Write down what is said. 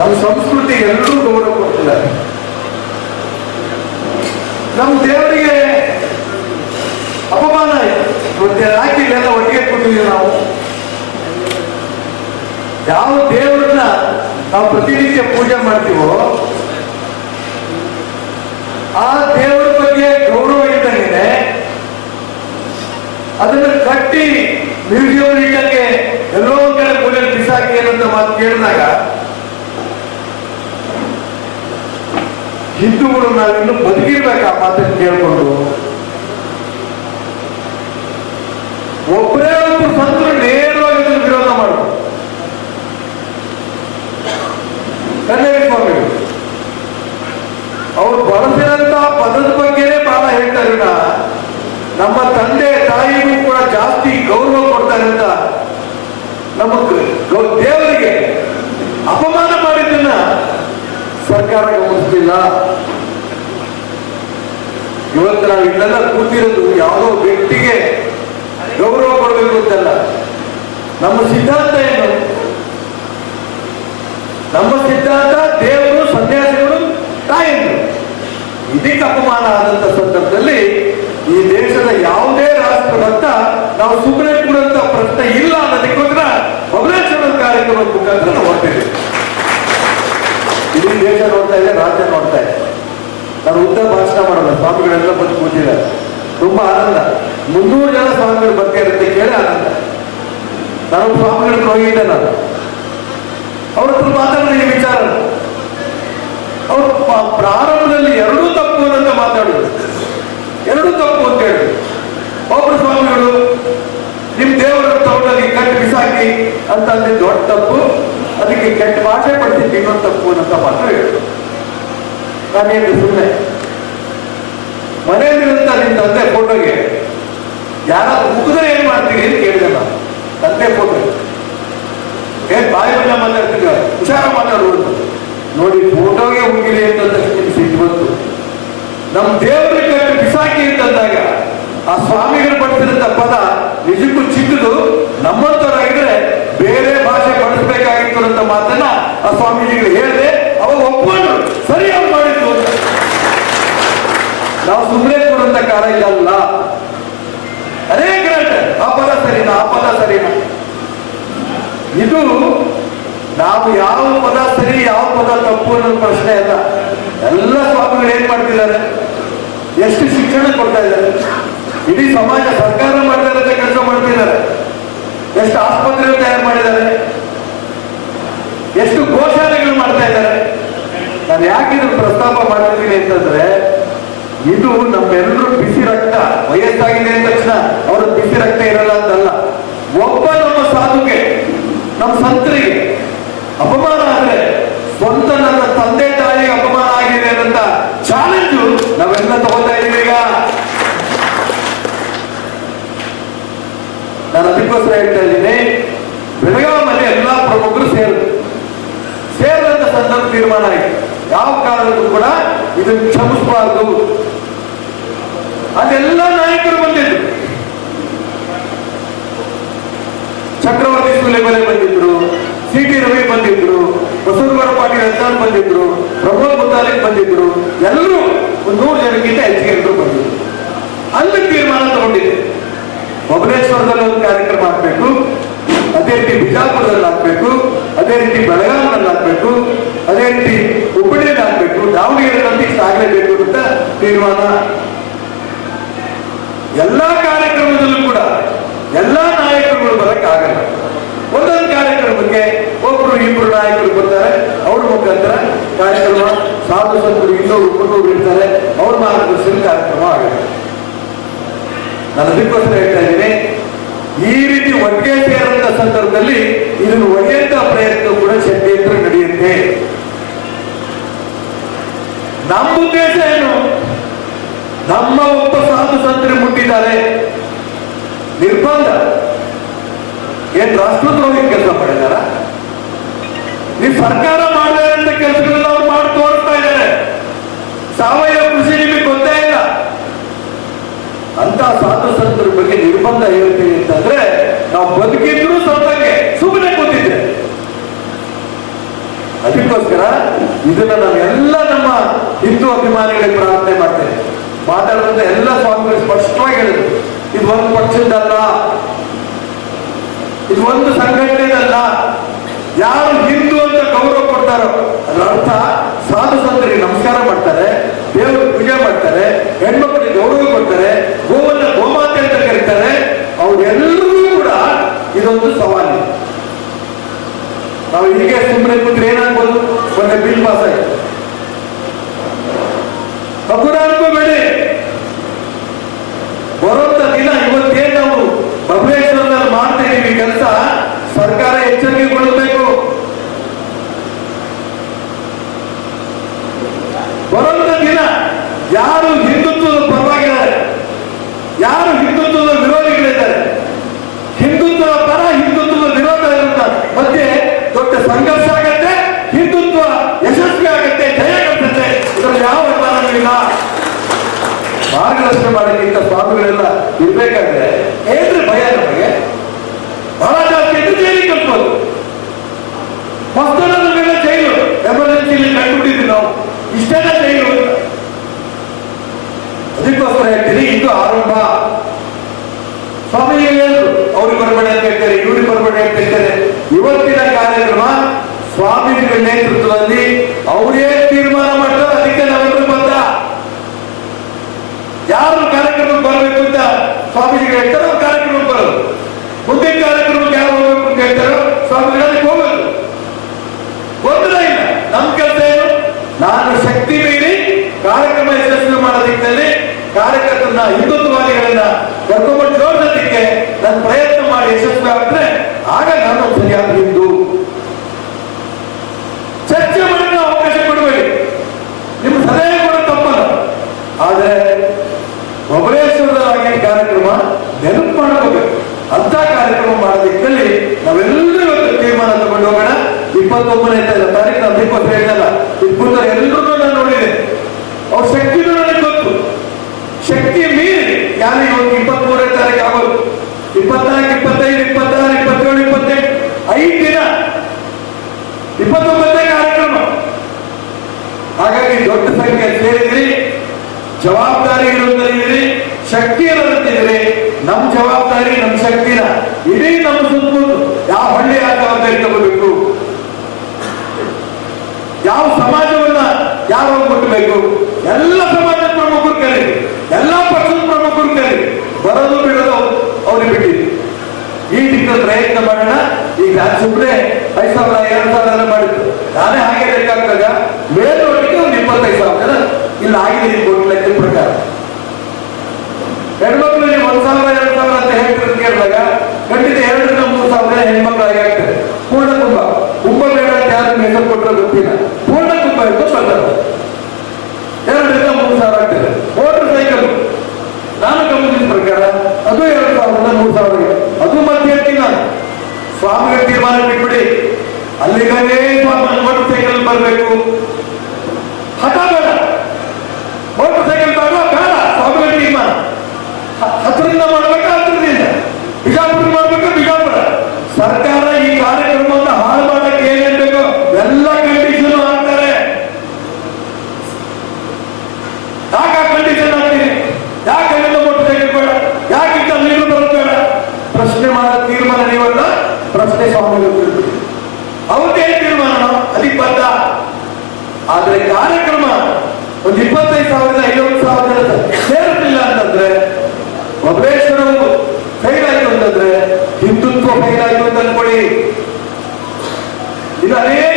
ನಮ್ಮ ಸಂಸ್ಕೃತಿ ಎಲ್ಲರೂ ಗೌರವ ಕೊಡ್ತಿದ್ದಾರೆ. ನಮ್ಮ ದೇವರಿಗೆ ಅಪಮಾನ ಇವತ್ತೆ ಹಾಕಿ ಇಲ್ಲೆಲ್ಲ ಒಟ್ಟಿಗೆ ಕೊಟ್ಟಿದ್ದೀವಿ ನಾವು. ಯಾವ ದೇವರನ್ನ ನಾವು ಪ್ರತಿನಿತ್ಯ ಪೂಜೆ ಮಾಡ್ತೀವೋ, ಆ ದೇವರ ಬಗ್ಗೆ ಗೌರವ ಇದ್ದಂಗೆ ಅದನ್ನ ಕಟ್ಟಿ ಮ್ಯೂಸಿಯಂ ಇಟ್ಟಂಗೆ ಎಲ್ಲೋ ಕಡೆ ಮೂಲೆ ಬಿಸಾಕಿ ಏನಂತ ಮಾತು ಕೇಳಿದಾಗ ಹಿಂದೂಗಳು ನಾವಿನ್ನು ಬದುಕಿರ್ಬೇಕು ಆ ಮಾತನ್ನು ಕೇಳಿಕೊಂಡು. ಒಬ್ಬರೇ ಒಬ್ಬರು ಸಂತರು ನೇರವಾಗಿ ಇದನ್ನ ವಿರೋಧ ಮಾಡುದು. ಸ್ವಾಮಿಗಳು ಅವ್ರು ಬಳಸಿದಂತ ಪದದ ಬಗ್ಗೆನೇ ಬಹಳ ಹೇಳ್ತಾರೆ ನಮ್ಮ ತಂದೆ ತಾಯಿಗೂ ಕೂಡ ಜಾಸ್ತಿ ಗೌರವ ಕೊಡ್ತಾರೆ ನಮ್ಮ ದೇವರಿಗೆ ಅಪಮಾನ ಮಾಡಿದ್ದನ್ನ ಸರ್ಕಾರ ಗಮನಿಸ್ತಿಲ್ಲ. ಇವತ್ತು ನಾವು ಇಲ್ಲೆಲ್ಲ ಕೂತಿರೋದು ಯಾವುದೋ ವ್ಯಕ್ತಿಗೆ ಗೌರವ ಕೊಡಬೇಕು ಅಂತಲ್ಲ. ನಮ್ಮ ಸಿದ್ಧಾಂತ ಏನು? ನಮ್ಮ ಸಿದ್ಧಾಂತ ದೇವರು, ಸನ್ಯಾಸಿಗಳು ತಾಯಿಗಳು ಇದಕ್ಕೆ ಅಪಮಾನ ಆದಂತ ಸಂದರ್ಭದಲ್ಲಿ ಈ ದೇಶದ ಯಾವುದೇ ರಾಷ್ಟ್ರಭಕ್ತ ನಾವು ಸುಮ್ಮನೆ ಅಂತ ಪ್ರಶ್ನೆ ಇಲ್ಲ ಅನ್ನೋದಕ್ಕೋಸ್ಕರ ಬಬಲೇಶ್ವರ ಕಾರ್ಯಕ್ರಮದ ಮುಖಾಂತರ ನಾವು ಹೊರಟಿದ್ದೇವೆ ಇಡೀ ದೇಶ ನೋಡ್ತಾ ಇದೆ, ರಾಜ್ಯ ನೋಡ್ತಾ ಇದೆ. ನಾನು ಉದ್ದ ಭಾಷಣ ಮಾಡಲ್ಲ ಸ್ವಾಮಿಗಳೆಲ್ಲ ಬಂದು ಕೂತಿದ್ದಾರೆ. ತುಂಬಾ ಆನಂದ. ಮುನ್ನೂರು ಜನ ಸ್ವಾಮಿಗಳು ಬರ್ತಾ ಇರುತ್ತೆ ಕೇಳಿ ಆನಂದ. ನಾನು ಸ್ವಾಮಿಗಳಿಗೆ ಹೋಗಿದ್ದೆ ನಾನು. ಅವ್ರ ಹತ್ರ ವಿಚಾರ ಅವರು ಪ್ರಾರಂಭದಲ್ಲಿ ಎರಡೂ ತಪ್ಪು ಅಂತ ಮಾತಾಡಿದ್ರು. ಎರಡೂ ತಪ್ಪು ಅಂತ ಹೇಳಿ. ಒಬ್ರು ಸ್ವಾಮಿಗಳು, ನಿಮ್ ದೇವರ ತಗೊಂಡಲ್ಲಿ ಕಟ್ಟಿ ಬಿಸಾಕಿ ಅಂತ ಅಂದ್ರೆ ದೊಡ್ಡ ತಪ್ಪು. ಅದಕ್ಕೆ ಕೆಟ್ಟ ಭಾಷೆ ಪಡ್ತೀನಿ ಇನ್ನೊಂದು ತಪ್ಪು ಅಂತ ಮಾತ್ರ ಹೇಳಿದ್ರು. ನಾನೇನು ಸುಮ್ಮನೆ ಮನೆಯಲ್ಲಿರುವಂತ ನಿಮ್ ತಂದೆ ಫೋಟೋಗೆ? ಯಾರಾದ್ರೂ ಮುಗಿದ್ರೆ ಏನ್ ಮಾಡ್ತೀರಿ ಅಂತ ಕೇಳಿದೆ ನಾನು. ತಂದೆ ಫೋಟೋ ಏನ್ ಬಾಯಿ ಬಂದ ಮಾತಾಡ್ತೀವಿ ಹುಷಾರ ಮಾತಾಡುವುದು ನೋಡಿ, ಫೋಟೋಗೆ ಹೋಗಿರಿ ಅಂತ ಸಿಟ್ಟು ಬಂತು. ನಮ್ ದೇವರ ಕಟ್ಟಿ ಬಿಸಾಕಿ ಅಂತಂದಾಗ ಆ ಸ್ವಾಮಿಗಳು ಬಳಸಿದಂತ ಪದ ನಿಜಕ್ಕೂ ಚಿಕ್ಕದು ನಮ್ಮಂತವರಾಗಿದ್ರೆ ಬೇರೆ ಭಾಷೆ ಬಳಸಬೇಕಾಗಿತ್ತು ಅಂತ ಮಾತನ್ನ ಆ ಸ್ವಾಮೀಜಿಗಳು ಹೇಳಿದೆ, ಅವಾಗ ಒಪ್ಕೊಂಡ್ರು. ಸರಿ ನಾವು ಸುಮ್ಮನೆ ಕೊಡುವಂತ ಕಾಲ ಇಲ್ಲ ಅದೇ ಗ್ರೇಟ್ ಆ ಸರಿನ ಸರಿನಾ? ಆ ಪದ ಸರಿನಾ? ಇದು ನಾವು ಯಾವ ಪದ ಸರಿ, ಯಾವ ಪದ ತಪ್ಪು ಅನ್ನೋ ಪ್ರಶ್ನೆ ಅಲ್ಲ. ಎಲ್ಲ ಸ್ವಾಮಿಗಳು ಏನ್ ಮಾಡ್ತಿದ್ದಾರೆ? ಎಷ್ಟು ಶಿಕ್ಷಣ ಕೊಡ್ತಾ ಇದ್ದಾರೆ? ಇಡೀ ಸಮಾಜ ಸರ್ಕಾರ ಮಾಡ್ತಾ ಇರೋದೇ ಕೆಲಸ ಮಾಡ್ತಿದ್ದಾರೆ. ಎಷ್ಟು ಆಸ್ಪತ್ರೆಗಳು ತಯಾರು ಮಾಡಿದ್ದಾರೆ? ಎಷ್ಟು ಗೋಶಾಲೆಗಳು ಮಾಡ್ತಾ ಇದ್ದಾರೆ? ನಾನು ಯಾಕೆ ಇದನ್ನು ಪ್ರಸ್ತಾಪ ಮಾಡ್ತೀನಿ ಅಂತಂದ್ರೆ ಇದು ನಮ್ಮೆಲ್ಲರೂ ಬಿಸಿ ರಕ್ತ, ವಯಸ್ಸಾಗಿದೆ ಅಂದ ತಕ್ಷಣ ಅವರ ಬಿಸಿ ರಕ್ತ ಇರಲ್ಲ ಅಂತಲ್ಲ. ಒಬ್ಬ ನಮ್ಮ ಸಾಧುಗೆ, ನಮ್ಮ ಸಂತರಿಗೆ ಅಪಮಾನ ಆದ್ರೆ, ಸ್ವಂತ ನನ್ನ ತಂದೆ ತಾಯಿ ಅಪಮಾನ ಆಗಿದೆ ಅಂತ ಚಾಲೆಂಜು ನಾವೆಲ್ಲ ತಗೋತಾ ಇದ್ದೀವಿ ಈಗ. ನಾನು ಅದಕ್ಕೋಸ್ಕರ ಹೇಳ್ತಾ ಇದ್ದೀನಿ ಮನೆ ಎಲ್ಲಾ ಪ್ರಮುಖರು ಸೇರಿದ್ರು ಸೇರಿದಂತ ಸಂದರ್ಭ ತೀರ್ಮಾನ ಆಯ್ತು. ಯಾವ ಕಾರಣಕ್ಕೂ ಕೂಡ ಇದನ್ನು ಕ್ಷಮಿಸಬಾರದು. ಅದೆಲ್ಲ ನಾಯಕರು ಬಂದಿದ್ರು. ಚಕ್ರವರ್ತಿ ಸುಲೇಬಲೆ ಬಂದಿದ್ರು ಸಿ ಟಿ ರವಿ ಬಂದಿದ್ರು, ಬಸವನಗೌಡ ಪಾಟೀಲ್ ಅಂತಾನ್ ಬಂದಿದ್ರು ಪ್ರಮೋದ್ ಮುತಾಲಿಕ್ ಬಂದಿದ್ರು, ಎಲ್ಲರೂ ಒಂದು ನೂರು ಜನಕ್ಕಿಂತ ಹೆಚ್ಚಿಗೆ ಎಲ್ಲರೂ ಬಂದಿದ್ರು. ಅಲ್ಲಿ ತೀರ್ಮಾನ ತಗೊಂಡಿದೆ ಭುವನೇಶ್ವರದಲ್ಲಿ ಒಂದು ಕಾರ್ಯಕ್ರಮ ಹಾಕ್ಬೇಕು ಅದೇ ರೀತಿ ಬಿಜಾಪುರದಲ್ಲಿ ಹಾಕ್ಬೇಕು ಅದೇ ರೀತಿ ಬೆಳಗಾವಿನಲ್ಲಿ ಹಾಕ್ಬೇಕು ಅದೇ ರೀತಿ ಹುಬ್ಬಳ್ಳಿಯಲ್ಲಿ ಹಾಕ್ಬೇಕು ದಾವಣಗೆರೆಯಲ್ಲಿ ಸಾಗಲೇಬೇಕು ಅಂತ ತೀರ್ಮಾನ. ಎಲ್ಲಾ ಕಾರ್ಯಕ್ರಮದಲ್ಲೂ ಕೂಡ ಎಲ್ಲಾ ನಾಯಕರುಗಳು ಬರಕ್ಕಾಗಲ್ಲ. ಒಂದೊಂದು ಕಾರ್ಯಕ್ರಮಕ್ಕೆ ಒಬ್ರು ಇಬ್ರು ನಾಯಕರು ಬರ್ತಾರೆ, ಅವ್ರ ಮುಖಾಂತರ ಕಾರ್ಯಕ್ರಮ ಸಾಧು ಸಂತರು ಇನ್ನೂರು ಮುನ್ನೂರು ಇರ್ತಾರೆ ಅವ್ರ ಮಾರ್ಗದರ್ಶನ ಕಾರ್ಯಕ್ರಮ ಆಗುತ್ತೆ ನಾನು ಅದಕ್ಕೋಸ್ಕರ ಹೇಳ್ತಾ ಇದ್ದೀನಿ, ಈ ರೀತಿ ಒಟ್ಟಿಗೆ ಸೇರಂತ ಸಂದರ್ಭದಲ್ಲಿ ಇದನ್ನು ಒಡೆಯುವಂತ ಪ್ರಯತ್ನ ಕೂಡ ಷಡ್ಯಂತ್ರ ನಡೆಯುತ್ತೆ. ನಮ್ಮ ಉದ್ದೇಶ ಏನು? ನಮ್ಮ ಒಬ್ಬ ಸಾಧು ಸಂತರು ಮುಟ್ಟಿದ್ದಾರೆ. ನಿರ್ಬಂಧ. ಏನ್ ರಾಷ್ಟ್ರದ್ರೋಹಿ ಕೆಲಸ ಮಾಡಿದಾರ ನೀವು ಸರ್ಕಾರ ಮಾಡಿದಂತ ಕೆಲಸಗಳನ್ನ ಅವ್ರು ಮಾಡಿ ತೋರಿಸ್ತಾ ಇದ್ದಾರೆ ಸಾವಯವ ಕೃಷಿ ನಿಮಗೆ ಗೊತ್ತೇ ಇಲ್ಲ ಅಂತ ಸಾಧು ಸಂತರ ಬಗ್ಗೆ ನಿರ್ಬಂಧ ಹೇಳ್ತೀನಿ ಅಂತಂದ್ರೆ ನಾವು ಬದುಕಿದ್ರು ಸ್ವಲ್ಪಕ್ಕೆ ಸುಮ್ಮನೆ ಕೂತಿದ್ದೆ ಅದಕ್ಕೆ ಅದಕ್ಕೋಸ್ಕರ ಇದನ್ನ ನಾವೆಲ್ಲ ನಮ್ಮ ಹಿಂದೂ ಅಭಿಮಾನಿಗಳಿಗೆ ಪ್ರಾರ್ಥನೆ ಮಾಡ್ತೇವೆ ಮಾತಾಡೋದ್ರಿಂದ ಎಲ್ಲ ಸ್ವಾಮಿಗಳು ಸ್ಪಷ್ಟವಾಗಿ ಹೇಳಿದ್ರು. ಇದು ಒಂದು ಪಕ್ಷದಲ್ಲ ಇದು ಒಂದು ಸಂಘಟನೆಯಲ್ಲ ಯಾರು ಹಿಂದೂ ಅಂತ ಗೌರವ ಕೊಡ್ತಾರೋ, ಅದರ ಅರ್ಥ ಸಾಧು ಸಂತರಿಗೆ ನಮಸ್ಕಾರ ಮಾಡ್ತಾರೆ ದೇವರು ಪೂಜೆ ಮಾಡ್ತಾರೆ, ಹೆಣ್ಮಕ್ಳಿಗೆ ಗೌರವ ಕೊಡ್ತಾರೆ ಗೋವನ್ನ ಗೋಮಾತೆ ಅಂತ ಕರೀತಾರೆ ಅವ್ರೆಲ್ಲರಿಗೂ ಕೂಡ ಇದೊಂದು ಸವಾಲು ನಾವು ಹೀಗೆ ಸುಮ್ಮನೆ ಕೂತ್ರೆ ಏನಾಗ್ಬೋದು ಮೊನ್ನೆ ಬಿಲ್ ಪಾಸ್ ಆಯ್ತು ಹಗುರ ಅನ್ಕೋಬೇಡಿ ಬರುವಂತ ದಿನ ಇವತ್ತೇನ್ ನಾವು ಬಬಲೇಶ್ವರದಲ್ಲಿ ಮಾಡ್ತಾ ಇದೀವಿ ಕೆಲಸ ಸರ್ಕಾರ ಎಚ್ಚರಿಕೆಗೊಳ್ಳಬೇಕು ಬರುವಂತ ದಿನ ಯಾರು ಹಿಂದುತ್ವದ ಪರವಾಗಿದ್ದಾರೆ ಯಾರು ಹಿಂದುತ್ವದ ವಿರೋಧಿಗಳಿದ್ದಾರೆ ಹಿಂದುತ್ವದ ಪರ ಹಿಂದುತ್ವದ ವಿರೋಧ ಇರುತ್ತ ಮಧ್ಯೆ ದೊಡ್ಡ ಸಂಘರ್ಷ ಆಗತ್ತೆ ಹಿಂದುತ್ವ ಯಶಸ್ವಿ ಆಗತ್ತೆ ಜಯ ಗಳಿಸುತ್ತೆ ಇದರಲ್ಲಿ ಯಾವ ಅನುಮಾನವೂ ಇಲ್ಲ ಮಾರ್ಗದರ್ಶನ ಮಾಡೋಕ್ಕಿಂತ ಸ್ವಾಮಿಗಳೆಲ್ಲ ಇರ್ಬೇಕಾದ್ರೆ ಏನ್ರಿ ಭಯ ನಮಗೆ ಬಹಳ ಜಾಸ್ತಿ ಇದ್ದು ಜೈಲಿಗೆ ಕಳ್ಸ್ಬೋದು ಮಸ್ತನ ಮೇಲೆ ಜೈಲು ಎಮರ್ಜೆನ್ಸಿಲಿ ಕಂಡುಬಿಟ್ಟಿದ್ವಿ ನಾವು ಇಷ್ಟೆಲ್ಲ ಜೈಲು ಅಂತ. ಅದಕ್ಕೋಸ್ಕರ ಹೇಳ್ತೀನಿ ಇದು ಆರಂಭ ಸ್ವಾಮಿಗಳು ಹೇಳಿದ್ರು ಅವ್ರಿಗೆ ಬರಬೇಡ ಅಂತ ಹೇಳ್ತಾರೆ ಇವ್ರಿಗೆ ಬರಬೇಡ ಅಂತ ಹೇಳ್ತಾರೆ ಇವತ್ತಿನ ಕಾರ್ಯಕ್ರಮ ಸ್ವಾಮೀಜಿಗಳ ನೇತೃತ್ವದಲ್ಲಿ ಅವರೇ ತೀರ್ಮಾನ ಮಾಡ್ತಾರೆ ಅದಕ್ಕೆ ನಾವೆಲ್ಲರೂ ಬಂದ ಯಾರು ಕಾರ್ಯಕ್ರಮಕ್ಕೆ ಬರಬೇಕು ಅಂತ ಸ್ವಾಮೀಜಿಗಳು ಹೇಳ್ತಾರೋ ಅವ್ರು ಕಾರ್ಯಕ್ರಮಕ್ಕೆ ಬರೋದು ಮುಂದಿನ ಕಾರ್ಯಕ್ರಮಕ್ಕೆ ಯಾರು ಹೋಗ್ಬೇಕು ಅಂತ ಹೇಳ್ತಾರೋ ಸ್ವಾಮಿಗಳು ಅದಕ್ಕೆ ಹೋಗೋದು ಗೊಂದಲ ಇಲ್ಲ ನಮ್ಮ ಕೆಲಸ ಏನು ನಾನು ಶಕ್ತಿ ಮೀರಿ ಕಾರ್ಯಕ್ರಮ ಯಶಸ್ವಿ ಮಾಡೋದಿಕ್ಕಲ್ಲಿ ಕಾರ್ಯಕರ್ತರನ್ನ ಹಿಂದುತ್ವವಾದಿಗಳನ್ನ ಕರ್ಕೊಂಡು ಜೋಡಿಸಲಿಕ್ಕೆ ನಾನು ಪ್ರಯತ್ನ ಮಾಡಿ ಯಶಸ್ವಿ ಆಗಿದ್ರೆ ಆಗ ನಾನು ಸರಿಯಾದ ಹಿಂದೂ ಚರ್ಚೆ ಮಾಡಿದ ಅವಕಾಶ ಕೊಡಬೇಡಿ. ನಿಮ್ಮ ಸಲಹೆ ಕೂಡ ತಪ್ಪಲ್ಲ. ಆದರೆ ಒಬರೇಶ್ವರದಾಗಿ ಕಾರ್ಯಕ್ರಮ ನೆನಪು ಮಾಡಬೇಕು ಅಂತ ಕಾರ್ಯಕ್ರಮ ಮಾಡೋದಿಕ್ಕಲ್ಲಿ ನಾವೆಲ್ಲರೂ ತೀರ್ಮಾನ ತಗೊಂಡು ಹೋಗೋಣ. ಇಪ್ಪತ್ತೊಂಬನೇ ತಾರೀಕು ನಾನು ದೀಪ ಹೇಳಿದಲ್ಲ ಇಪ್ಪತ್ತ ಎಲ್ಲರೂ ನಾನು ನೋಡಿದೆ ಅವ್ರ ಶಕ್ತಿನೂ ನನಗೆ ಗೊತ್ತು ಶಕ್ತಿ ಮೀರಿ ಯಾರು ಇವತ್ತು ಇಪ್ಪತ್ತ್ ಮೂರನೇ ತಾರೀಕು ಆಗೋದು ಇಪ್ಪತ್ನಾಲ್ಕು ಇಪ್ಪತ್ತೈದು ಇಪ್ಪತ್ತಾರು ಇಪ್ಪತ್ತೇಳು ಇಪ್ಪತ್ತೆಂಟು ಐದು ದಿನ ಇಪ್ಪತ್ತೊಂಬತ್ತನೇ ಕಾರ್ಯಕ್ರಮ ಹಾಗಾಗಿ ದೊಡ್ಡ ಸಂಖ್ಯೆ ಸೇರಿದ್ರಿ ಜವಾಬ್ದಾರಿ ಇರುವುದರಿದ್ರಿ ಶಕ್ತಿ ಇರೋದಂತಿದ್ರಿ ನಮ್ಮ ಜವಾಬ್ದಾರಿ ನಮ್ಮ ಶಕ್ತಿನ ಇಡೀ ನಮ್ಮ ಸುತ್ತಮುತ್ತ ಯಾವ ಹಳ್ಳಿ ಆ ಜವಾಬ್ದಾರಿ ತಗೋಬೇಕು? ಯಾವ ಸಮಾಜವನ್ನ ಯಾರು ಕೊಟ್ಟಬೇಕು ಎಲ್ಲ ಸಮಾಜ ಪ್ರಮುಖರು ಕರೀರಿ ಎಲ್ಲ ಪಕ್ಷದ ಪ್ರಮುಖರು ಕರೀರಿ ಬರೋದು ಬಿಡೋದು ಅವ್ರಿಗೆ ಬಿಟ್ಟಿದ್ರು ಈ ದಿಕ್ಕಲ್ಲಿ ಪ್ರಯತ್ನ ಮಾಡೋಣ. ಈಗ ನಾನು ಸುಮ್ಮನೆ ಐದು ಸಾವಿರ ಎರಡು ಸಾವಿರ ಮಾಡಿದ್ರು ನಾನೇ ಹಾಗೆ ಲೆಕ್ಕಾಗ್ತದ ಮೇಲ್ನೋಟಕ್ಕೆ ಒಂದು ಇಪ್ಪತ್ತೈದು ಸಾವಿರ ಇಲ್ಲ, ಆಗಿದೆ ಕೊಟ್ಟು ಲೆಕ್ಕದ ಪ್ರಕಾರ ಹೆಣ್ಮಕ್ಳು ನೀವು ಒಂದ್ ಸಾವಿರ ಎರಡು ಸಾವಿರ ಅಂತ ಹೇಳ್ತಿರೋದು ಕೇಳಿದಾಗ ಖಂಡಿತ ಎರಡರಿಂದ ಮೂರು ಸಾವಿರ ಹೆಣ್ಮಕ್ಳಾಗಿ ಹೆಣ್ಮಕ್ಳು ಆಗಿ ಆಗ್ತದೆ. ಪೂರ್ಣ ಕುಂಭ ಕುಂಭ ಬೇಡ ಯಾರು ಹೆಸರು ಕೊಟ್ಟರೆ ಗೊತ್ತಿಲ್ಲ. ಪೂರ್ಣ ಕುಂಭ ಎಂದು ಬಂದರು ಎರಡರಿಂದ ಮೂರು ಸಾವಿರ ಆಗ್ತದೆ. ಮೋಟರ್ ಸೈಕಲ್ ನಾನು ಗಮನಿಸಿದ ಪ್ರಕಾರ ಅದು ಎರಡು ಸಾವಿರದಿಂದ ಮೂರು ಸಾವಿರ ಅದು ಮತ್ತೆ ಹೇಳ್ತೀನಿ ನಾನು ಸ್ವಾಮಿಗಳ ತೀರ್ಮಾನ ಬಿಟ್ಬಿಡಿ. ಅಲ್ಲಿಗೇ ಸ್ವಾಮಿ ಮೋಟರ್ ಸೈಕಲ್ ಬರಬೇಕು. ಹಠ ಬೇಡ. ಮೋಟರ್ ಸೈಕಲ್ ಬೇಡ ಬೇಡ ಸ್ವಾಮಿಗಳ ತೀರ್ಮಾನ. ಹತ್ತರಿಂದ ಮಾಡ್ಬೇಕಾ ಹತ್ತರಿಂದ ಬಿಜಾಪುರ ಮಾಡ್ಬೇಕಾ ಬಿಜಾಪುರ ಸರ್ಕಾರ ಈ ಕಾರ್ಯಕ್ರಮವನ್ನು ಹಾಳು ಮಾಡಕ್ಕೆ ಏನೇನ್ ಬೇಕೋ ಎಲ್ಲ ಕಂಡೀಷನ್ ಹಾಕ್ತಾರೆ ಯಾಕೆ ಆ ಕಂಡೀಷನ್ ಹಾಕ್ತೀನಿ ಯಾಕೆ ಅಲ್ಲಿಂದ ಮೋಟರ್ ಸೈಕಲ್ ಬೇಡ ಯಾಕೆ ಇಂಥ ನೀರು ಬರೋದು ಬೇಡ ಪ್ರಶ್ನೆ ಮಾಡೋ ತೀರ್ಮಾನ ನೀವನ್ನ ಪ್ರಶ್ನೆ ಸ್ವಾಮಿಗಳು ಅವ್ರದ್ದೇ ತೀರ್ಮಾನ ಅದಕ್ಕೆ ಬದ್ಧ ಆದ್ರೆ ಕಾರ್ಯಕ್ರಮ ಒಂದು ಇಪ್ಪತ್ತೈದು ಸಾವಿರದ ಐವತ್ತು ಸಾವಿರ ಜನ ಸೇರುತ್ತಿಲ್ಲ ಅಂತಂದ್ರೆ ಒಬರೇಶ್ವರವು ಫೈಲ್ ಆಯ್ತು ಅಂತಂದ್ರೆ, ಹಿಂದುತ್ವ ಫೈಲ್ ಆಯ್ತು ಅಂತ ಅನ್ಕೊಳ್ಳಿ. ಇದು ಅನೇಕ